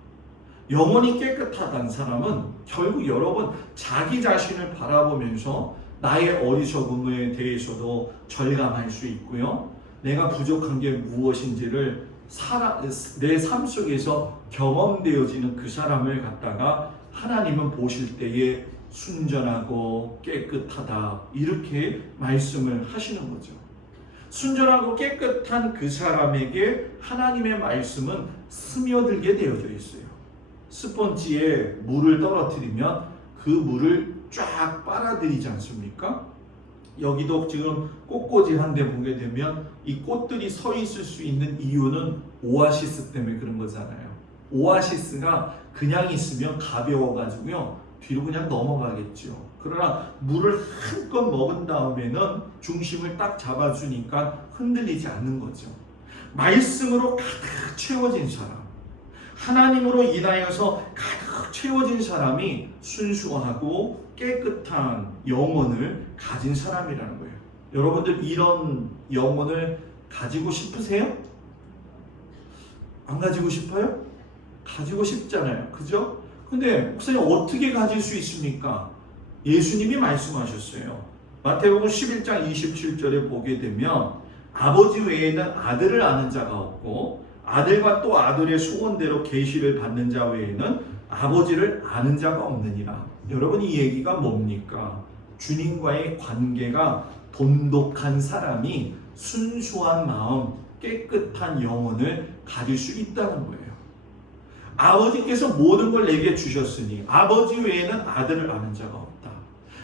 영혼이 깨끗하다는 사람은 결국 여러분, 자기 자신을 바라보면서 나의 어리석음에 대해서도 절감할 수 있고요. 내가 부족한 게 무엇인지를 내 삶 속에서 경험되어지는 그 사람을 갖다가 하나님은 보실 때에 순전하고 깨끗하다, 이렇게 말씀을 하시는 거죠. 순전하고 깨끗한 그 사람에게 하나님의 말씀은 스며들게 되어져 있어요. 스펀지에 물을 떨어뜨리면 그 물을 쫙 빨아들이지 않습니까? 여기도 지금 꽃꽂이 한 데 보게 되면 이 꽃들이 서 있을 수 있는 이유는 오아시스 때문에 그런 거잖아요. 오아시스가 그냥 있으면 가벼워가지고요, 뒤로 그냥 넘어가겠죠. 그러나 물을 한껏 먹은 다음에는 중심을 딱 잡아주니까 흔들리지 않는 거죠. 말씀으로 가득 채워진 사람, 하나님으로 인하여서 가득 채워진 사람이 순수하고 깨끗한 영혼을 가진 사람이라는 거예요. 여러분들 이런 영혼을 가지고 싶으세요? 안 가지고 싶어요? 가지고 싶잖아요. 그죠? 근데 목사님 어떻게 가질 수 있습니까? 예수님이 말씀하셨어요. 마태복음 11장 27절에 보게 되면 아버지 외에는 아들을 아는 자가 없고 아들과 또 아들의 소원대로 계시를 받는 자 외에는 아버지를 아는 자가 없느니라. 여러분 이 얘기가 뭡니까? 주님과의 관계가 돈독한 사람이 순수한 마음, 깨끗한 영혼을 가질 수 있다는 거예요. 아버지께서 모든 걸 내게 주셨으니 아버지 외에는 아들을 아는 자가 없다.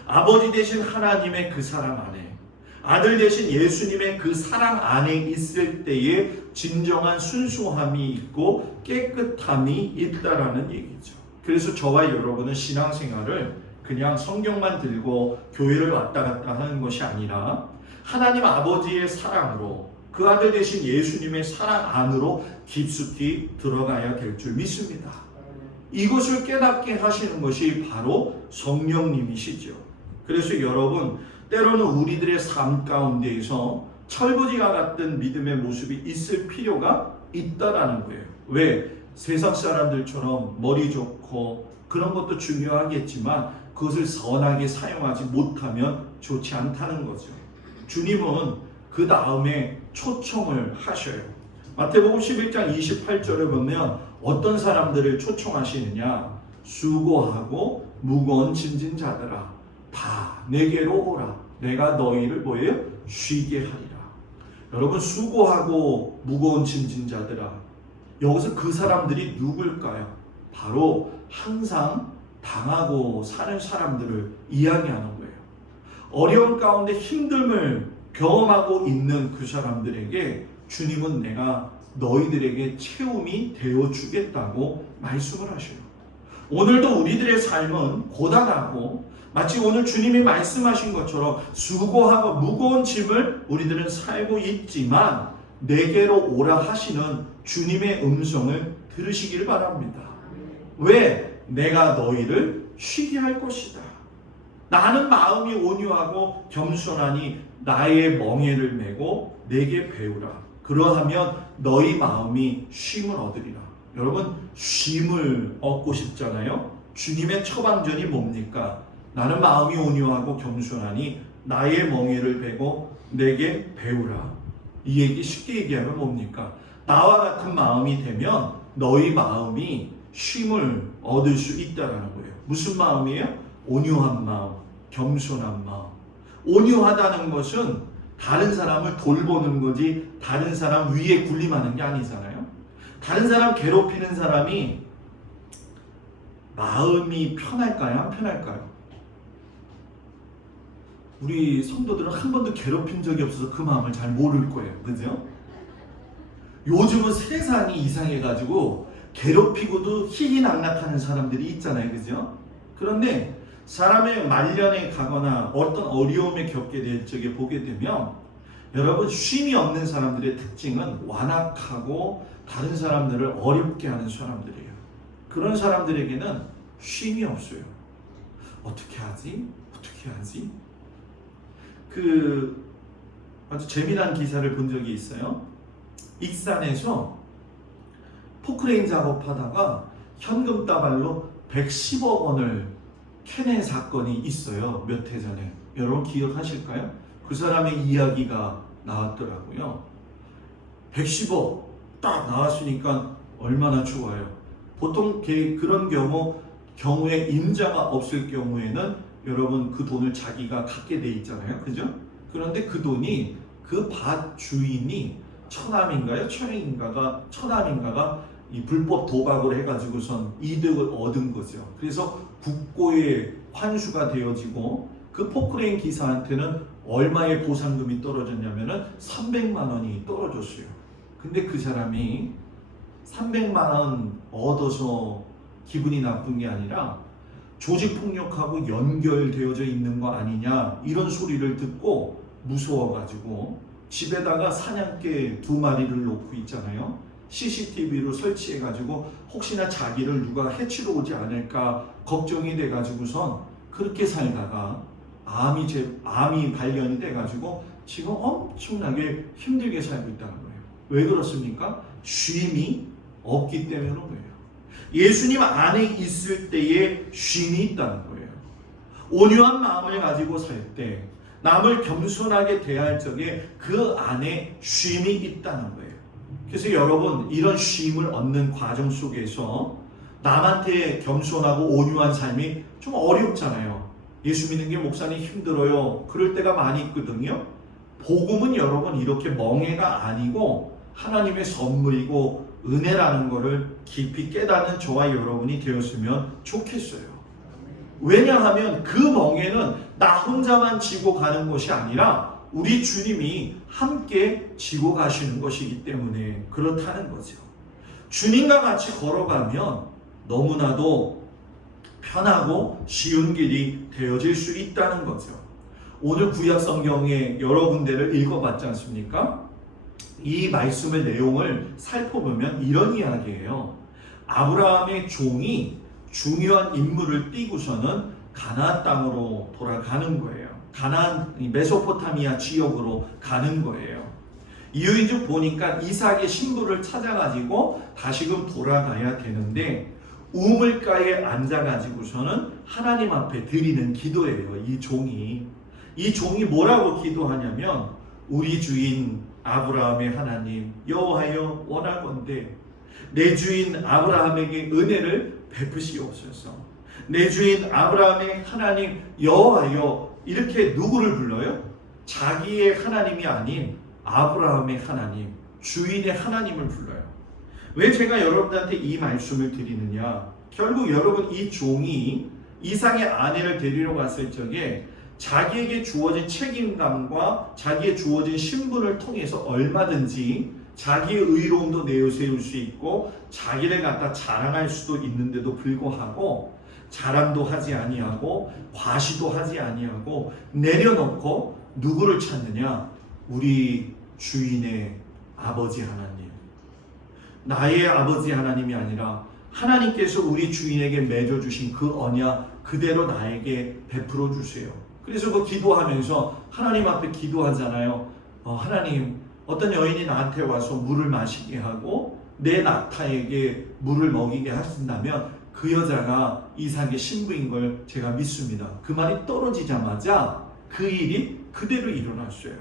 아버지 되신 하나님의 그 사랑 안에, 아들 되신 예수님의 그 사랑 안에 있을 때에 진정한 순수함이 있고 깨끗함이 있다라는 얘기죠. 그래서 저와 여러분은 신앙생활을 그냥 성경만 들고 교회를 왔다 갔다 하는 것이 아니라 하나님 아버지의 사랑으로 그 아들 되신 예수님의 사랑 안으로 깊숙이 들어가야 될 줄 믿습니다. 이것을 깨닫게 하시는 것이 바로 성령님이시죠. 그래서 여러분 때로는 우리들의 삶 가운데에서 철부지와 같은 믿음의 모습이 있을 필요가 있다라는 거예요. 왜? 세상 사람들처럼 머리 좋고 그런 것도 중요하겠지만 그것을 선하게 사용하지 못하면 좋지 않다는 거죠. 주님은 그 다음에 초청을 하셔요. 마태복음 11장 28절에 보면 어떤 사람들을 초청하시느냐? 수고하고 무거운 짐진 자들아 다 내게로 오라. 내가 너희를 뭐예요? 쉬게 하리라. 여러분 수고하고 무거운 짐진 자들아, 여기서 그 사람들이 누굴까요? 바로 항상 당하고 사는 사람들을 이야기하는 거예요. 어려운 가운데 힘듦을 경험하고 있는 그 사람들에게 주님은 내가 너희들에게 채움이 되어 주겠다고 말씀을 하셔요. 오늘도 우리들의 삶은 고단하고 마치 오늘 주님이 말씀하신 것처럼 수고하고 무거운 짐을 우리들은 살고 있지만 내게로 오라 하시는 주님의 음성을 들으시기를 바랍니다. 왜? 내가 너희를 쉬게 할 것이다. 나는 마음이 온유하고 겸손하니 나의 멍에를 메고 내게 배우라. 그러하면 너희 마음이 쉼을 얻으리라. 여러분 쉼을 얻고 싶잖아요. 주님의 처방전이 뭡니까? 나는 마음이 온유하고 겸손하니 나의 멍에를 베고 내게 배우라. 이 얘기 쉽게 얘기하면 뭡니까? 나와 같은 마음이 되면 너희 마음이 쉼을 얻을 수 있다는 거예요. 무슨 마음이에요? 온유한 마음, 겸손한 마음. 온유하다는 것은 다른 사람을 돌보는 거지 다른 사람 위에 군림하는 게 아니잖아요. 다른 사람 괴롭히는 사람이 마음이 편할까요? 안 편할까요? 우리 성도들은 한 번도 괴롭힌 적이 없어서 그 마음을 잘 모를 거예요. 그죠? 요즘은 세상이 이상해가지고 괴롭히고도 희희낙낙하는 사람들이 있잖아요. 그죠? 그런데 사람의 말년에 가거나 어떤 어려움에 겪게 될 적에 보게 되면 여러분 쉼이 없는 사람들의 특징은 완악하고 다른 사람들을 어렵게 하는 사람들이에요. 그런 사람들에게는 쉼이 없어요. 어떻게 하지? 어떻게 하지? 아주 재미난 기사를 본 적이 있어요. 익산에서 포크레인 작업하다가 현금다발로 110억 원을 캐낸 사건이 있어요. 몇 해 전에. 여러분 기억하실까요? 그 사람의 이야기가 나왔더라고요. 110억 딱 나왔으니까 얼마나 좋아요. 보통 그런 경우에 임자가 없을 경우에는 여러분 그 돈을 자기가 갖게 돼 있잖아요. 그죠? 그런데 그 돈이 그 밭 주인이 처남인가가 이 불법 도박을 해가지고선 이득을 얻은 거죠. 그래서 국고에 환수가 되어지고 그 포크레인 기사한테는 얼마의 보상금이 떨어졌냐면은 300만 원이 떨어졌어요. 근데 그 사람이 300만 원 얻어서 기분이 나쁜 게 아니라 조직폭력하고 연결되어져 있는 거 아니냐 이런 소리를 듣고 무서워가지고 집에다가 사냥개 2마리를 놓고 있잖아요. CCTV로 설치해가지고 혹시나 자기를 누가 해치러 오지 않을까 걱정이 돼가지고선 그렇게 살다가 암이 발견이 돼가지고 지금 엄청나게 힘들게 살고 있다는 거예요. 왜 그렇습니까? 쉼이 없기 때문인 거예요. 예수님 안에 있을 때에 쉼이 있다는 거예요. 온유한 마음을 가지고 살 때, 남을 겸손하게 대할 적에 그 안에 쉼이 있다는 거예요. 그래서 여러분, 이런 쉼을 얻는 과정 속에서 남한테 겸손하고 온유한 삶이 좀 어렵잖아요. 예수 믿는 게 목사님 힘들어요. 그럴 때가 많이 있거든요. 복음은 여러분 이렇게 멍해가 아니고 하나님의 선물이고 은혜라는 것을 깊이 깨닫는 저와 여러분이 되었으면 좋겠어요. 왜냐하면 그 멍에는 나 혼자만 지고 가는 것이 아니라 우리 주님이 함께 지고 가시는 것이기 때문에 그렇다는 거죠. 주님과 같이 걸어가면 너무나도 편하고 쉬운 길이 되어질 수 있다는 거죠. 오늘 구약 성경에 여러 군데를 읽어봤지 않습니까? 이 말씀의 내용을 살펴보면 이런 이야기예요. 아브라함의 종이 중요한 임무를 띠고서는 가나안 땅으로 돌아가는 거예요. 가나안 메소포타미아 지역으로 가는 거예요. 이유인즉 보니까 이삭의 신부를 찾아가지고 다시금 돌아가야 되는데 우물가에 앉아가지고서는 하나님 앞에 드리는 기도예요. 이 종이 뭐라고 기도하냐면 우리 주인 아브라함의 하나님 여호와여 원하건대 내 주인 아브라함에게 은혜를 베푸시옵소서. 내 주인 아브라함의 하나님 여호와여 이렇게 누구를 불러요? 자기의 하나님이 아닌 아브라함의 하나님, 주인의 하나님을 불러요. 왜 제가 여러분들한테 이 말씀을 드리느냐? 결국 여러분 이 종이 이삭의 아내를 데리러 갔을 적에 자기에게 주어진 책임감과 자기의 주어진 신분을 통해서 얼마든지 자기의 의로움도 내세울 수 있고 자기를 갖다 자랑할 수도 있는데도 불구하고 자랑도 하지 아니하고 과시도 하지 아니하고 내려놓고 누구를 찾느냐? 우리 주인의 아버지 하나님, 나의 아버지 하나님이 아니라 하나님께서 우리 주인에게 맺어주신 그 언약 그대로 나에게 베풀어 주세요. 그래서 그 기도하면서 하나님 앞에 기도하잖아요. 하나님, 어떤 여인이 나한테 와서 물을 마시게 하고 내 낙타에게 물을 먹이게 하신다면 그 여자가 이삭의 신부인 걸 제가 믿습니다. 그 말이 떨어지자마자 그 일이 그대로 일어났어요.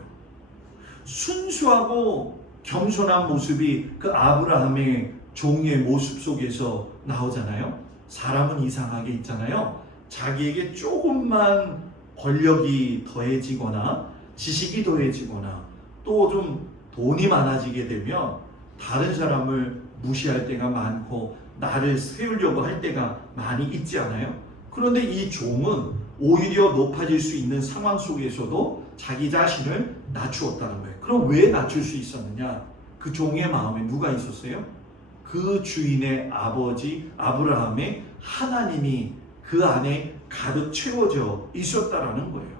순수하고 겸손한 모습이 그 아브라함의 종의 모습 속에서 나오잖아요. 사람은 이상하게 있잖아요. 자기에게 조금만 권력이 더해지거나 지식이 더해지거나 또 좀 돈이 많아지게 되면 다른 사람을 무시할 때가 많고 나를 세우려고 할 때가 많이 있지 않아요? 그런데 이 종은 오히려 높아질 수 있는 상황 속에서도 자기 자신을 낮추었다는 거예요. 그럼 왜 낮출 수 있었느냐? 그 종의 마음에 누가 있었어요? 그 주인의 아버지 아브라함의 하나님이 그 안에 가득 채워져 있었다라는 거예요.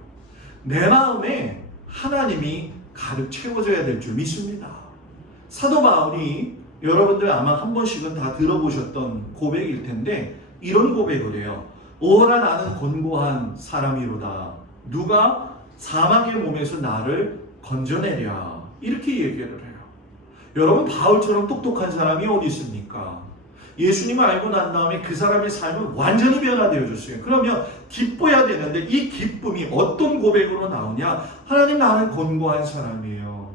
내 마음에 하나님이 가득 채워져야 될 줄 믿습니다. 사도 바울이 여러분들 아마 한 번씩은 다 들어보셨던 고백일 텐데 이런 고백을 해요. 오라 나는 곤고한 사람이로다. 누가 사망의 몸에서 나를 건져내랴. 이렇게 얘기를 해요. 여러분 바울처럼 똑똑한 사람이 어디 있습니까? 예수님을 알고 난 다음에 그 사람의 삶은 완전히 변화되어졌어요. 그러면 기뻐야 되는데 이 기쁨이 어떤 고백으로 나오냐? 하나님 나는 곤고한 사람이에요.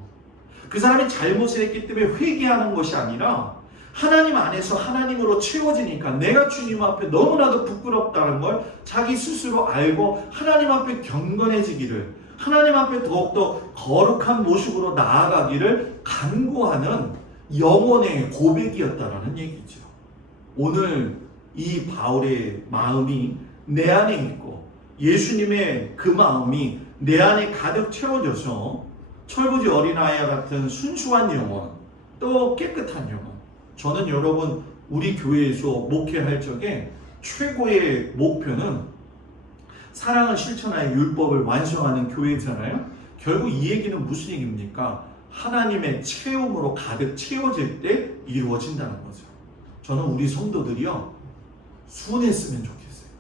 그 사람이 잘못을 했기 때문에 회개하는 것이 아니라 하나님 안에서 하나님으로 채워지니까 내가 주님 앞에 너무나도 부끄럽다는 걸 자기 스스로 알고 하나님 앞에 경건해지기를 하나님 앞에 더욱더 거룩한 모습으로 나아가기를 간구하는 영혼의 고백이었다라는 얘기죠. 오늘 이 바울의 마음이 내 안에 있고 예수님의 그 마음이 내 안에 가득 채워져서 철부지 어린아이와 같은 순수한 영혼 또 깨끗한 영혼. 저는 여러분 우리 교회에서 목회할 적에 최고의 목표는 사랑을 실천하여 율법을 완성하는 교회잖아요. 결국 이 얘기는 무슨 얘기입니까? 하나님의 체험으로 가득 채워질 때 이루어진다는 거죠. 저는 우리 성도들이요, 순했으면 좋겠어요.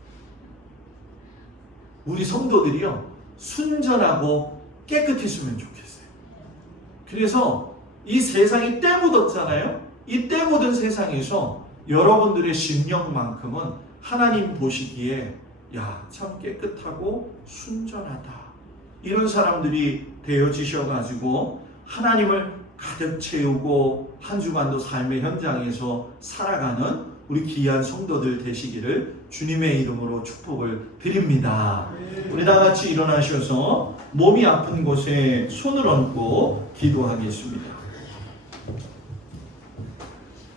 우리 성도들이요, 순전하고 깨끗했으면 좋겠어요. 그래서 이 세상이 때 묻었잖아요. 이 때 묻은 세상에서 여러분들의 심령만큼은 하나님 보시기에 야, 참 깨끗하고 순전하다, 이런 사람들이 되어지셔가지고 하나님을 가득 채우고 한 주간도 삶의 현장에서 살아가는 우리 귀한 성도들 되시기를 주님의 이름으로 축복을 드립니다. 우리 다 같이 일어나셔서 몸이 아픈 곳에 손을 얹고 기도하겠습니다.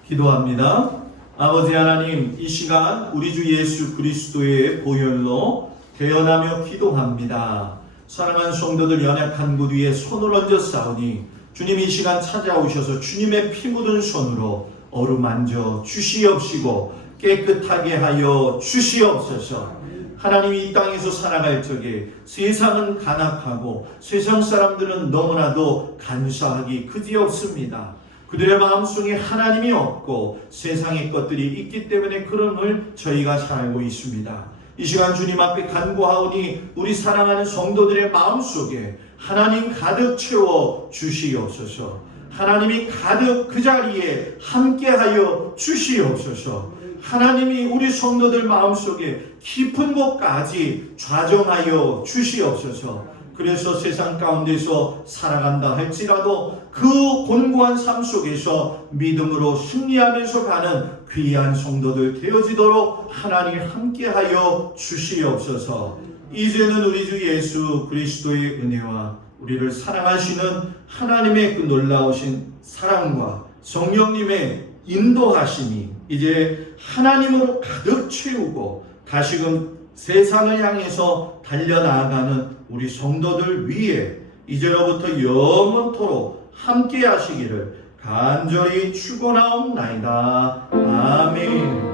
기도합니다. 아버지 하나님, 이 시간 우리 주 예수 그리스도의 보혈로 대언하며 기도합니다. 사랑하는 성도들 연약한 곳 위에 손을 얹어 싸우니 주님 이 시간 찾아오셔서 주님의 피 묻은 손으로 어루만져 주시옵시고 깨끗하게 하여 주시옵소서. 하나님이 이 땅에서 살아갈 적에 세상은 간악하고 세상 사람들은 너무나도 간사하기 그지없습니다. 그들의 마음속에 하나님이 없고 세상의 것들이 있기 때문에 그럼을 저희가 잘 알고 있습니다. 이 시간 주님 앞에 간구하오니 우리 사랑하는 성도들의 마음속에 하나님 가득 채워 주시옵소서. 하나님이 가득 그 자리에 함께하여 주시옵소서. 하나님이 우리 성도들 마음속에 깊은 곳까지 좌정하여 주시옵소서. 그래서 세상 가운데서 살아간다 할지라도 그 곤고한 삶 속에서 믿음으로 승리하면서 가는 귀한 성도들 되어지도록 하나님 함께하여 주시옵소서. 이제는 우리 주 예수 그리스도의 은혜와 우리를 사랑하시는 하나님의 그 놀라우신 사랑과 성령님의 인도하심이 이제 하나님으로 가득 채우고 다시금 세상을 향해서 달려나가는 우리 성도들 위에 이제로부터 영원토록 함께 하시기를 간절히 축원하옵나이다. 아멘.